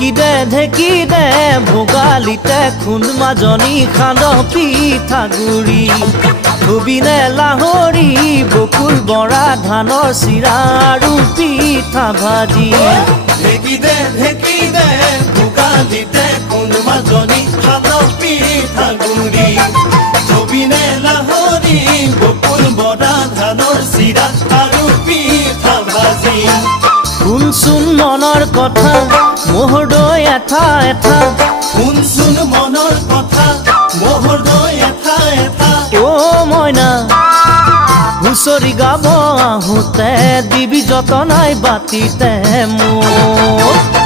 ঢেকি দে ভোগালীতে খুন্দ মাজনী খান্দ পিঠা গুৰি ধুবিনে লাহৰি বকুল বৰা ধানৰ চিৰা আৰু পিঠা ভাজি ঢেকি দে ভোগালীতে খুন্দ মাজনী খান্দ পিঠা গুৰি ধুবিনে লাহৰি বকুল বৰা ধানৰ চিৰা আৰু পিঠা ভাজি শুনচোন মনৰ কথা মোহৰ দৈ এঠা এঠা শুনচোন মনৰ কথা মোহৰ দৈ এঠা এঠা অ মইনা হুঁচৰি গাব আহোঁতে দিবি যতনাই বাতিতে মোক